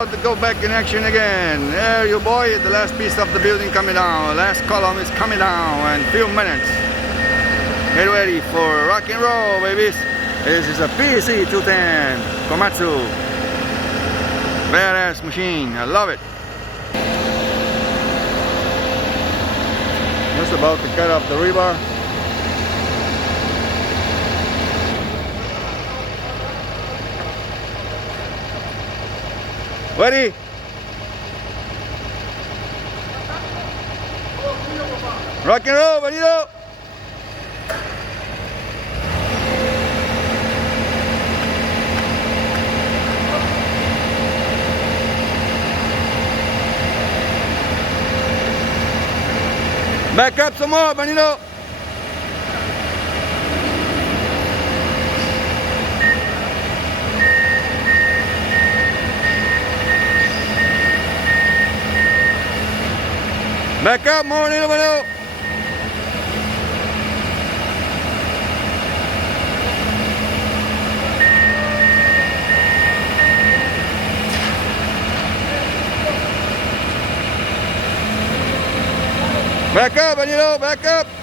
To go back in action again. There you boy, the last piece of the building coming down. Last column is coming down in a few minutes. Get ready for rock and roll, babies. This is a PC 210 Komatsu. Badass machine. I love it. Just about to cut off the rebar. Ready? Rock and roll, Benito! Back up some more, Benito! Back up more, Benito! Back up, Benito, back up!